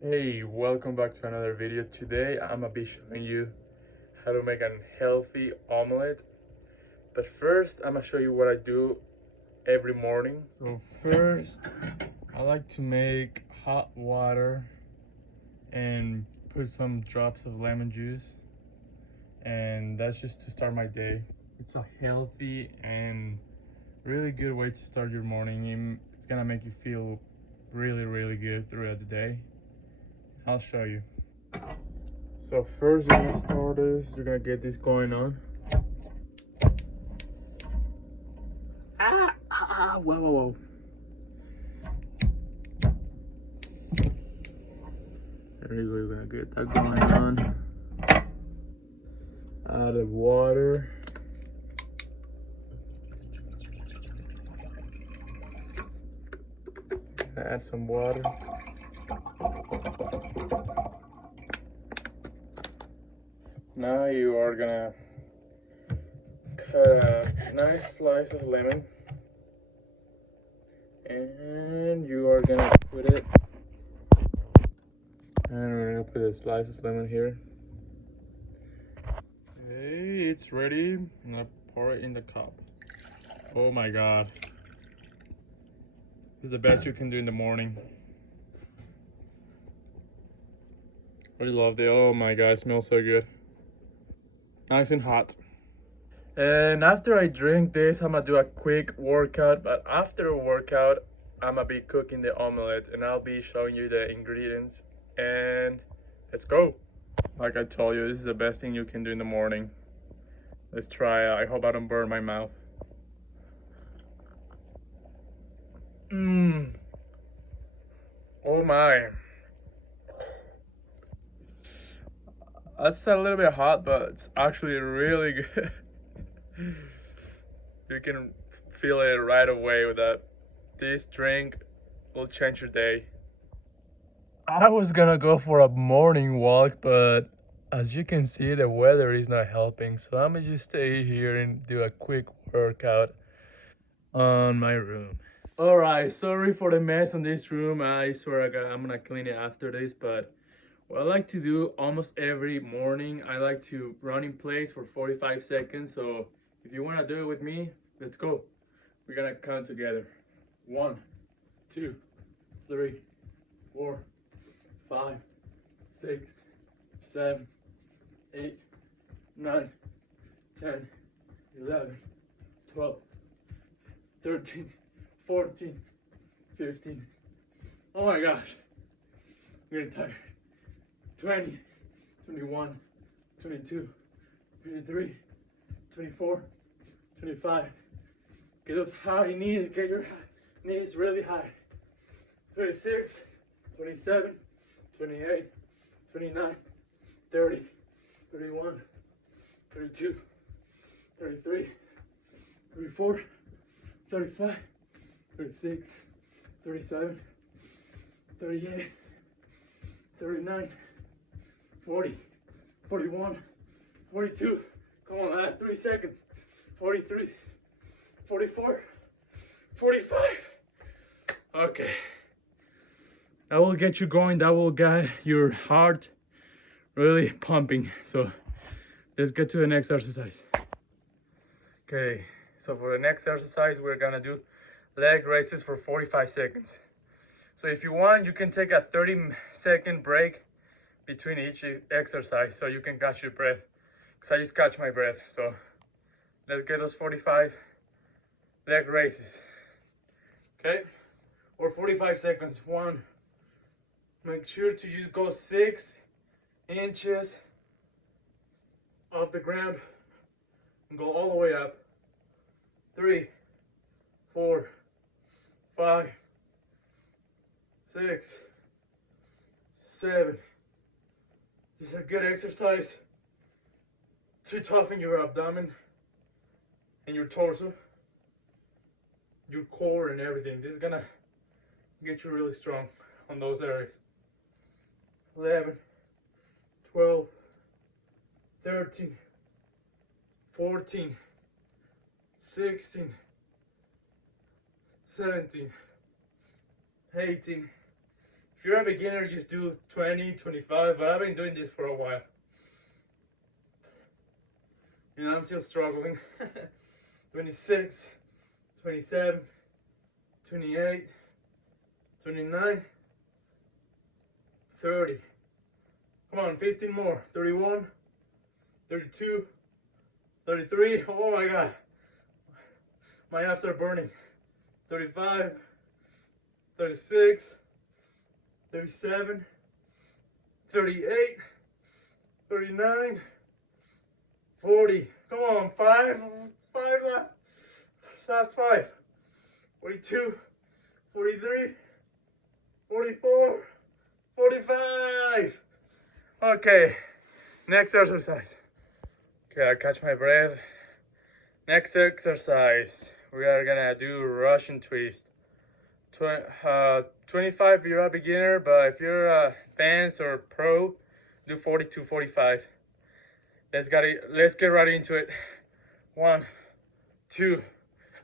Hey, welcome back to another video. Today I'm gonna be showing you how to make a healthy omelet. But first, I'm gonna show you what I do every morning. So first, I like to make hot water and put some drops of lemon juice. And that's just to start my day. It's a healthy and really good way to start your morning. It's gonna make you feel really good throughout the day. I'll show you. So first you're gonna start this, you're gonna get this going on. Whoa. There you go, you're gonna get that going on. Add the water. Add some water. Now you are gonna cut a nice slice of lemon. And you are gonna put it, and we're gonna put a slice of lemon here. Okay, it's ready. I'm gonna pour it in the cup. Oh my god. This is the best you can do in the morning. I love it. Oh my god, it smells so good. Nice and hot. And after I drink this, I'm gonna do a quick workout. But after a workout, I'm gonna be cooking the omelet and I'll be showing you the ingredients. And let's go. Like I told you, this is the best thing you can do in the morning. Let's try it. I hope I don't burn my mouth. Oh my. That's a little bit hot, but it's actually really good. You can feel it right away with that. This drink will change your day. I was gonna go for a morning walk, but as you can see, the weather is not helping. So I'm gonna just stay here and do a quick workout on my room. Alright, sorry for the mess on this room. I swear I'm gonna clean it after this, but what I like to do almost every morning, I like to run in place for 45 seconds. So if you wanna do it with me, let's go. We're gonna count together. 1, 2, 3, 4, 5, 6, 7, 8, 9, 10, 11, 12, 13, 14, 15. Oh my gosh, I'm getting tired. 20, 21, 22, 23, 24, 25. Get those high knees, get your knees really high. 26, 27, 28, 29, 30, 31, 32, 33, 34, 35, 36, 37, 38, 39, 40, 41, 42. Come on, last 3 seconds. 43, 44, 45. Okay. That will get you going. That will get your heart really pumping. So let's get to the next exercise. Okay, so for the next exercise, we're gonna do leg raises for 45 seconds. So if you want, you can take a 30-second break between each exercise so you can catch your breath. Because I just catch my breath. So let's get those 45 leg raises. Okay, or 45 seconds. One, make sure to just go 6 inches off the ground and go all the way up. 3, 4, 5, 6, 7. This is a good exercise to toughen your abdomen and your torso, your core and everything. This is gonna get you really strong on those areas. 11, 12, 13, 14, 16, 17, 18, If you're a beginner, just do 20, 25, but I've been doing this for a while. You know, I'm still struggling. 26, 27, 28, 29, 30. Come on, 15 more. 31, 32, 33. Oh my God. My abs are burning. 35, 36, 37, 38, 39, 40. Come on, five left. Last 5. 42, 43, 44, 45. Okay, next exercise. Okay, I catch my breath. Next exercise, we are gonna do Russian twist. 25 if you're a beginner, but if you're advanced or pro, do 40 to 45. Let's get right into it. 1, 2,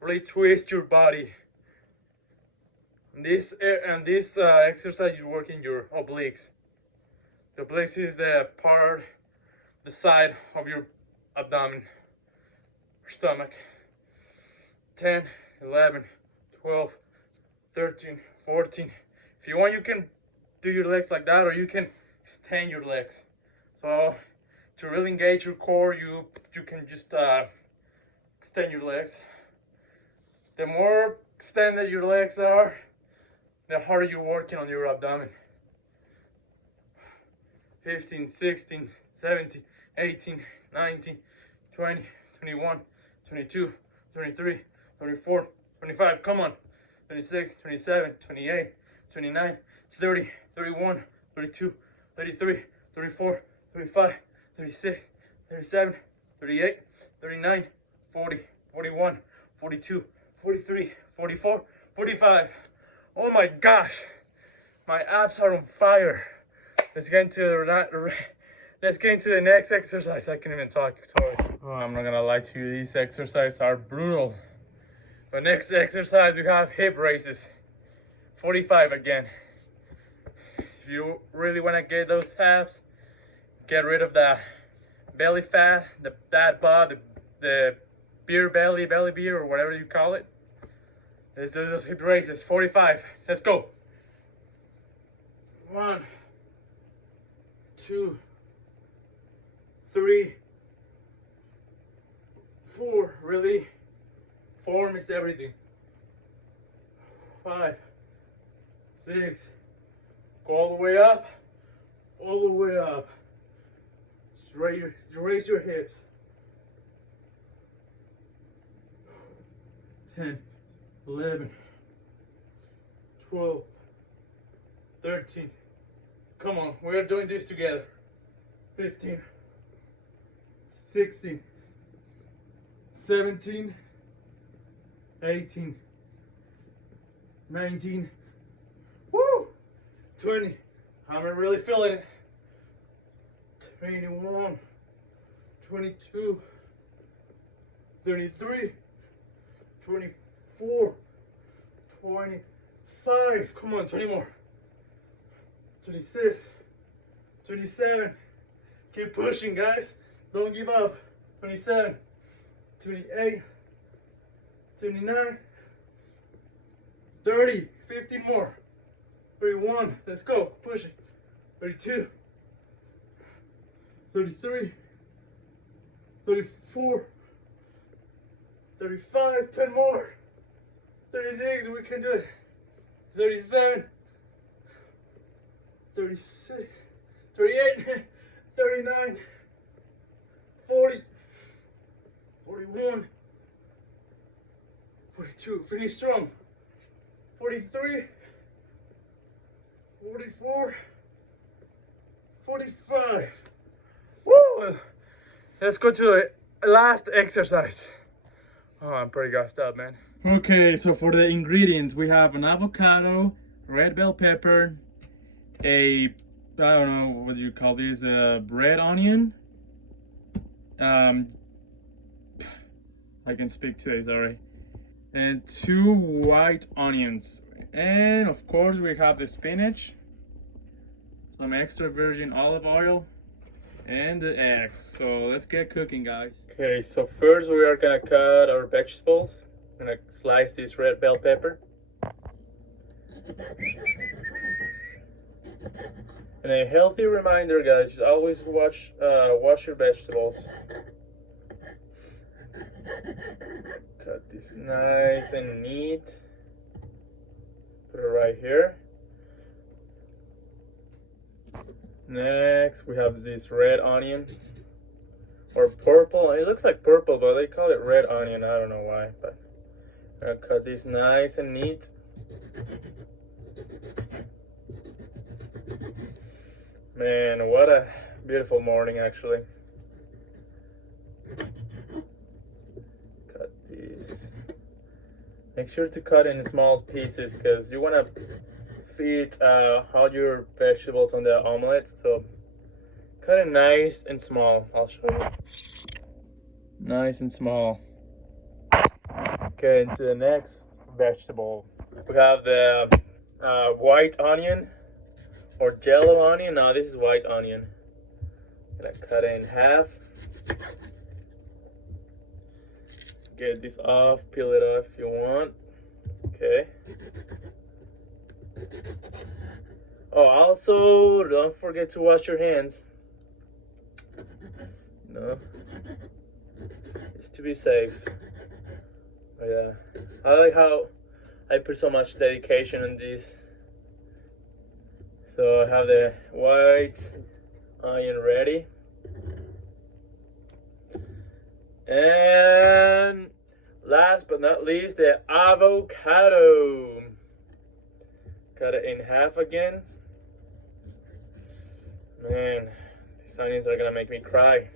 really twist your body. This exercise, you're working your obliques. The obliques is the side of your abdomen, stomach. 10, 11, 12, 13, 14. If you want, you can do your legs like that, or you can extend your legs. So to really engage your core, you can just extend your legs. The more extended your legs are, the harder you're working on your abdomen. 15, 16, 17, 18, 19, 20, 21, 22, 23, 24, 25. Come on. 26, 27, 28, 29, 30, 31, 32, 33, 34, 35, 36, 37, 38, 39, 40, 41, 42, 43, 44, 45. Oh my gosh, my abs are on fire. Let's get into the next exercise. I can't even talk, sorry. Oh, I'm not gonna lie to you, these exercises are brutal. The next exercise, we have hip raises. 45 again. If you really want to get those abs, get rid of the belly fat, the bad bod, the beer belly beer, or whatever you call it. Let's do those hip raises. 45. Let's go. 1, 2, 3, 4. Really? Form is everything. 5, 6. Go all the way up. All the way up. Raise your hips. 10, 11, 12, 13. Come on, we're doing this together. 15, 16, 17, 18, 19, woo, 20. I'm really feeling it. 21, 22, 33, 24, 25. Come on, 20 more. 26, 27. Keep pushing, guys. Don't give up. 27, 28, 29, 30, 15 more. 31, let's go, push it. 32, 33, 34, 35, 10 more. 36, we can do it. 37, 36, 38, 39, 40, 41, 42, finish strong. 43, 44, 45. Woo! Let's go to the last exercise. Oh, I'm pretty gassed up, man. Okay, so for the ingredients, we have an avocado, red bell pepper, I don't know what you call this, red onion. I can speak today, sorry. And 2 white onions. And of course we have the spinach. some extra virgin olive oil, and the eggs. So let's get cooking, guys. Okay, so first we are gonna cut our vegetables. I'm gonna slice this red bell pepper. And a healthy reminder, guys, always wash your vegetables. Cut this nice and neat. Put it right here. Next, we have this red onion, or purple. It looks like purple, but they call it red onion. I don't know why, but I'm gonna cut this nice and neat. Man, what a beautiful morning, actually. Cut these. Make sure to cut in small pieces because you want to fit all your vegetables on the omelette. So cut it nice and small. I'll show you. Nice and small. Okay, into the next vegetable. We have the white onion. Or jello onion. No, this is white onion. I'm gonna cut it in half. Get this off, peel it off if you want. Okay. Oh, also, don't forget to wash your hands. No. Just to be safe. Oh, yeah. I like how I put so much dedication on this. So I have the white onion ready. And last but not least, the avocado. Cut it in half again. Man, these onions are gonna make me cry.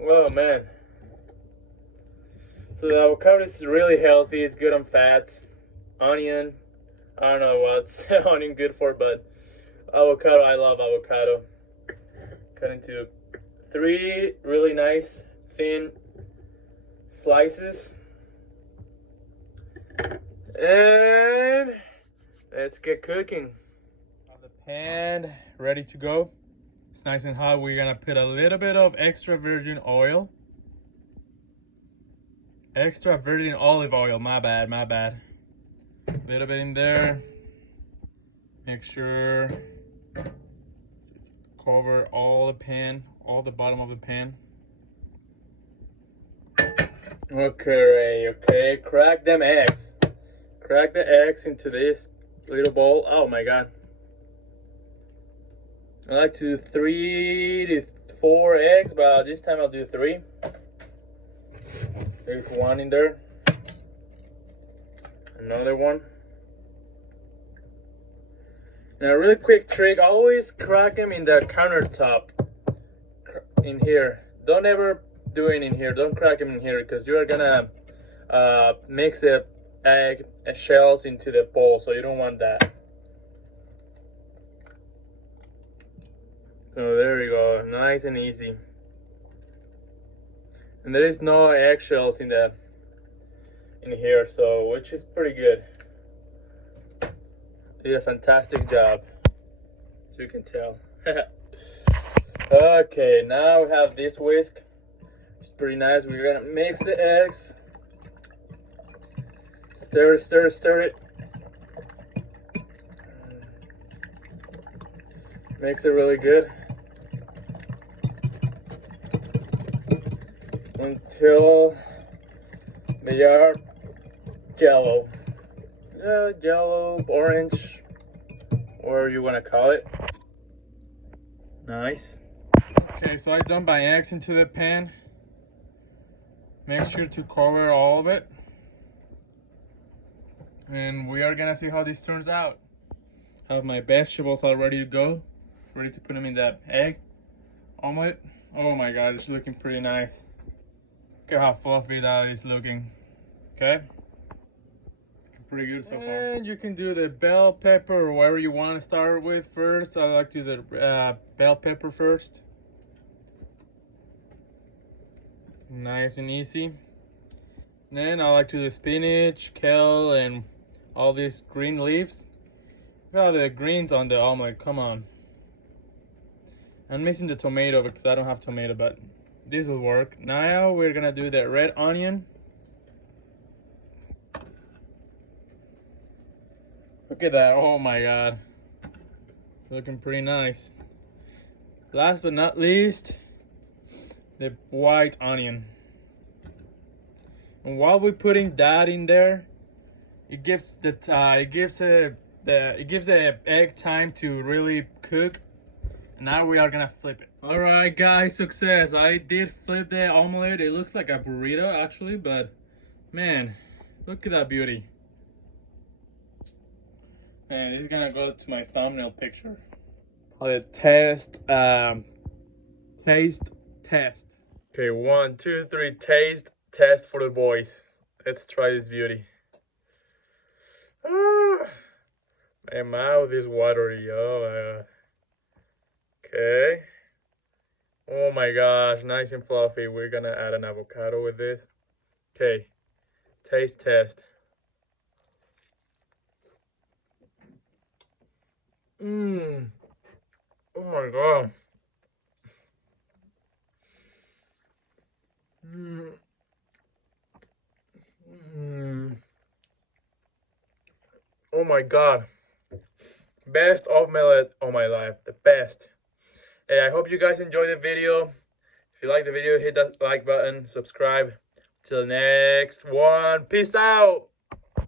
Oh man. So the avocado is really healthy, it's good on fats. Onion, I don't know what's onion good for, but avocado, I love avocado. Cut into 3 really nice thin slices. And let's get cooking. Have the pan ready to go. It's nice and hot. We're gonna put a little bit of extra virgin oil. Extra virgin olive oil, my bad. A little bit in there. Make sure it's cover all the pan, all the bottom of the pan. Okay, crack them eggs. Crack the eggs into this little bowl. Oh my god. I like to do 3 to 4 eggs, but this time I'll do 3. There's 1 in there. Another one. Now, a really quick trick, always crack them in the countertop in here. Don't ever do it in here. Don't crack them in here because you are gonna mix the egg shells into the bowl, so you don't want that. So there you go, nice and easy. And there is no eggshells in here, so which is pretty good. They did a fantastic job, so you can tell. Okay, now we have this whisk. It's pretty nice. We're gonna mix the eggs. Stir it. Mix it really good until they are jello. Jello, orange, whatever you want to call it. Nice. Okay, so I dumped my eggs into the pan. Make sure to cover all of it. And we are gonna see how this turns out. I have my vegetables all ready to go. Ready to put them in that egg omelet. Oh my god, it's looking pretty nice. Look at how fluffy that is looking. Okay? Pretty good so far. And you can do the bell pepper or whatever you want to start with first. I like to do the bell pepper first. Nice and easy. Then I like to do spinach, kale, and all these green leaves. Look at all the greens on the omelet. Come on. I'm missing the tomato because I don't have tomato, but this will work. Now we're gonna do the red onion. Look at that. Oh my god. Looking pretty nice. Last but not least, the white onion. And while we're putting that in there, it gives the egg time to really cook. And now we are gonna flip it. All right, guys, success! I did flip the omelet. It looks like a burrito actually, but man, look at that beauty. And this is gonna go to my thumbnail picture. Call it taste test. Okay, 1, 2, 3, taste test for the boys. Let's try this beauty. Ah, my mouth is watery. Oh my god. Okay. Oh my gosh, nice and fluffy. We're gonna add an avocado with this. Okay, taste test. Mmm. Oh my god. Mmm. Mmm. Oh my god. Best omelette of my life. The best. Hey, I hope you guys enjoyed the video. If you like the video, hit that like button, subscribe. Till next one. Peace out.